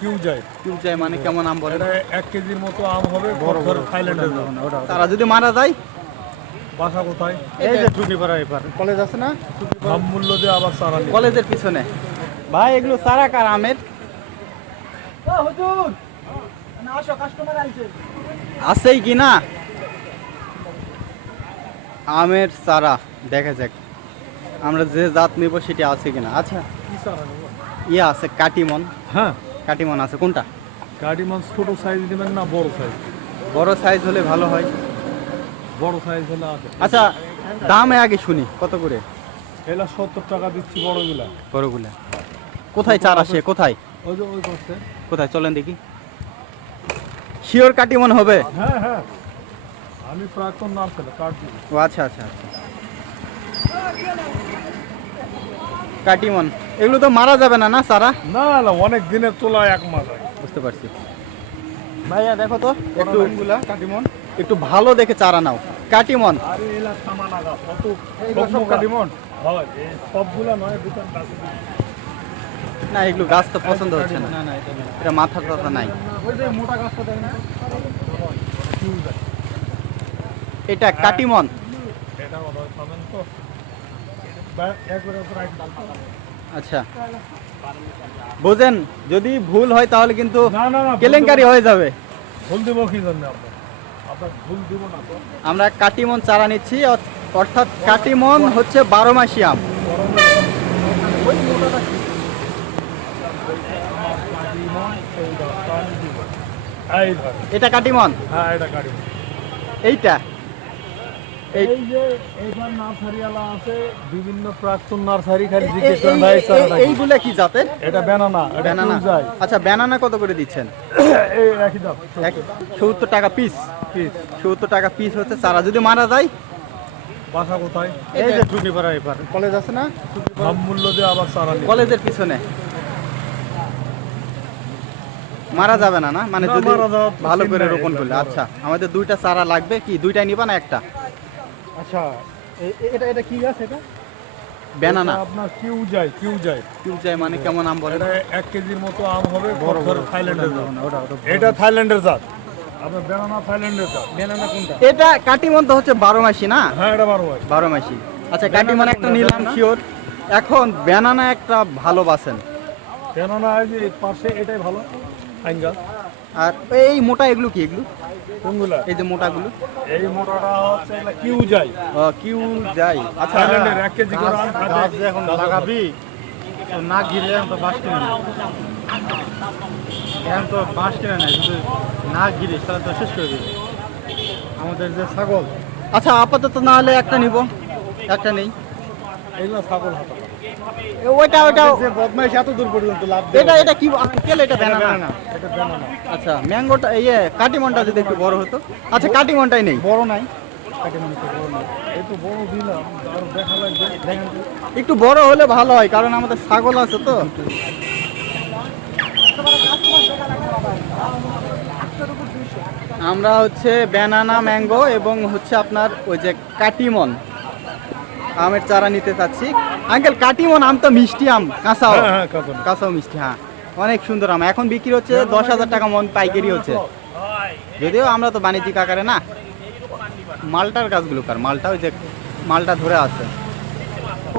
Q যায় মানে কেমন আম বলে? 1 কেজির মতো আম হবে, বড় থাইল্যান্ডের। তারা যদি মারা যায়? বাসা কোথায়? এই যে টুনিপাড়া এপার কলেজ আছে না, কম মূল্য দিয়ে আবার চারা নিতে। কলেজের পিছনে। ভাই এগুলো চারা কার আমের? আছেই কি না আমের চারা? দেখা যাক আমরা যে জাত নেব সেটা আছে কিনা। আচ্ছা কি চারা নেব? ইয়ে আছে কাটিমন। হ্যাঁ, কাটিমন আছে কোনটা? কাটিমন ছোট সাইজ নেবেন না বড় সাইজ? বড় সাইজ হলে ভালো হয়। বড় সাইজ হলে আছে। আচ্ছা দামে আগে শুনি কত করে? এলা 70 টাকা দিচ্ছি বড়গুলা। বড়গুলা কোথায় চারা? সে কোথায়? ওই যে ওই পাশে। কোথায় চলেন দেখি। শিওর কাটিমন হবে? হ্যাঁ হ্যাঁ, আমি প্রাক্তন নার্সারি কাট দিব। ও আচ্ছা আচ্ছা আচ্ছা, কাটিমন। এগুলো তো মারা যাবে না না চারা? না না, অনেক দিনের তোলা, 1 মাস আগে। বুঝতে পারছি। ভাইয়া দেখো তো একটু কাটিমন, একটু ভালো দেখে চারা নাও। কাটিমন আরে এলা সামানা গাছ কত সব কাটিমন হয়, এই সবগুলা নয়, দুটো গাছ। না এগুলো গাছ তো পছন্দ হচ্ছে না। না না, এটা মাথার কথা নাই। ওই যে মোটা গাছটা দেখেন না, এটা কাটিমন। এটা ওরা খাবেন তো একবারে উপর রাখবেন। আচ্ছা বুঝেন, যদি ভুল হয় তাহলে কিন্তু না না না, কেলেঙ্কারি হয়ে যাবে। ভুল দেবো কি জন্য? আপনার ভুল দেবো না তো। আমরা কাটিমন চারা নিচ্ছি, অর্থাৎ কাটিমন হচ্ছে 12 মাসি আম। এই ধর, এটা কাটিমন। হ্যাঁ এটা কাটিমন। এইটা এই যে এইবার নার্সারিওয়ালা আছে, বিভিন্ন প্রাক্তন নার্সারি, খালি জিজ্ঞেস করেন ভাই চারাটা কি? এইগুলা কি জাতের? এটা ব্যানানা, এটা ব্যানানা। কিউ যায়। আচ্ছা ব্যানানা কত করে দিচ্ছেন? এই একই দাম, 70 টাকা পিস। পিস। 70 টাকা পিস হচ্ছে চারা। যদি মারা যায়? বাসা কোথায়? এই যে টুনিপাড়া এপার কলেজ আছে না, কম মূল্য দিয়ে আবার চারা নিতে। কলেজের পিছনে। মারা যাবে না না, মানে না, যদি মারা যাওয়ার ভালো চিন্তা করে নেই, রোপণ এটা করলে। বড়। আচ্ছা আমাদের 2টা চারা লাগবে। কি 2টাই নিবা না একটা? আচ্ছা, এটা এটা কি গাছ? এটা ব্যানানা। এটা আপনার কিউ যায়। কিউ যায় মানে কেমন আম বলে? এটা 1 কেজির মতো আম হবে, বড় থাইল্যান্ডের জাত। ওটা এটা থাইল্যান্ডের জাত। আপনার ব্যানানা থাইল্যান্ডের জাত। ব্যানানা কোনটা? এটা কাটিমন তো হচ্ছে 12 মাসি না? হ্যাঁ এটা 12 হয়। 12 মাসি। আচ্ছা কাটিমন একটা নিলাম শিওর। এখন ব্যানানা একটা ভালো বাসেন। ব্যানানা এই যে পাশে, এটাই ভালো আইন গাছ। আর এই মোটা এগুলো কি? এগুলো কোনগুলা? এই যে মোটাগুলো? এই মোটাটা হচ্ছে এগুলা কিউ যায়। কিউ যায়। আচ্ছা থাইল্যান্ডের 1 কেজি করে আম খাতে এখন লাগাবি না, গিলে তো বাঁশ কিনে না, এখন তো বাঁশ কিনে নাই, যদি না গিলিস তাহলে তো শেষ করে দিবে আমাদের যে ছাগল। আচ্ছা আপাতত না হলে একটা নিব, একটা নেই। এগুলা ছাগল হাতা। ওইটা যে বদমাইশ এত দূর পর্যন্ত লাভ এটা কি আঙ্কেল? এটা ব্যানানা। এটা ব্যানানা। আচ্ছা ম্যাঙ্গোটা ইয়ে কাটিমনটা যদি একটু বড় হতো। আচ্ছা কাটিমনটাই নেই, বড় নাই। কাটিমন তো বড় না, এই তো বড় দিলাম, আর দেখা লাগবে। দেখেন তো। একটু বড় হলে ভালো হয়, কারণ আমাদের ছাগল আছে তো। আমরা হচ্ছে ব্যানানা, ম্যাঙ্গো এবং হচ্ছে আপনার ওই যে কাটিমন আমের চারা নিতে চাচ্ছি। আঙ্কেল কাটিমন আম তো মিষ্টি আম, কাঁচাও। হ্যাঁ কাঁচা। কাঁচাও মিষ্টি, হ্যাঁ অনেক সুন্দর আম। এখন বিক্রি হচ্ছে 10,000 টাকা মন পাইকারি হচ্ছে, যদিও আমরা তো বাণিজ্যিক আকারে না। মালটার গাছগুলো কার? মালটা ওই যে মালটা ধরে আছে,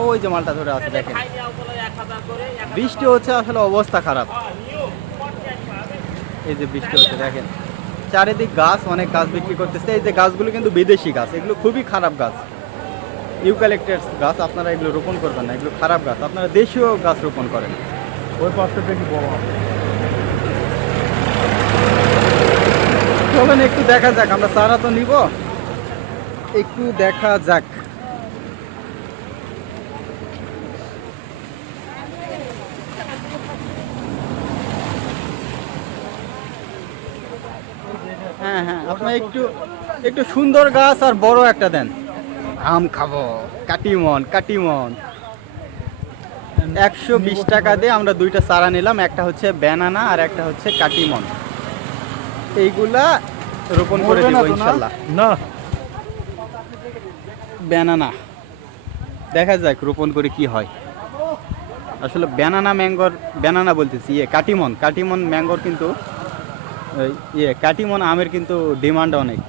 ওই যে মালটা ধরে আছে দেখেন। বৃষ্টি হচ্ছে, আসলে অবস্থা খারাপ। এই যে বৃষ্টি হচ্ছে দেখেন, চারিদিক গাছ, অনেক গাছ বিক্রি করতেছে। এই যে গাছগুলো কিন্তু বিদেশি গাছ, এগুলো খুবই খারাপ গাছ, ইউক্যালিপটাস গাছ। আপনারা এগুলো রোপণ করবেন না, এগুলো খারাপ গাছ। আপনারা দেশীয় গাছ রোপণ করেন। ওই পাশটা দেখি বড় হবে। চলেন একটু দেখা যাক, আমরা চারা তো নিব, একটু দেখা যাক। হ্যাঁ হ্যাঁ, আপনার একটু একটু সুন্দর গাছ আর বড় একটা দেন। আম খাবো। কাটিমন 120 টাকা দিয়ে আমরা 2টা চারা নিলাম, একটা হচ্ছে ব্যানানা আর একটা হচ্ছে কাটিমন। এইগুলা রোপণ করে দিব ইনশাল্লাহ। না ব্যানানা দেখা যাক রোপণ করে কি হয়। আসলে ব্যানানা ম্যাঙ্গোর, ব্যানানা বলতেছি কাটিমন ম্যাঙ্গোর কিন্তু কাটিমন আমের কিন্তু ডিমান্ড অনেক।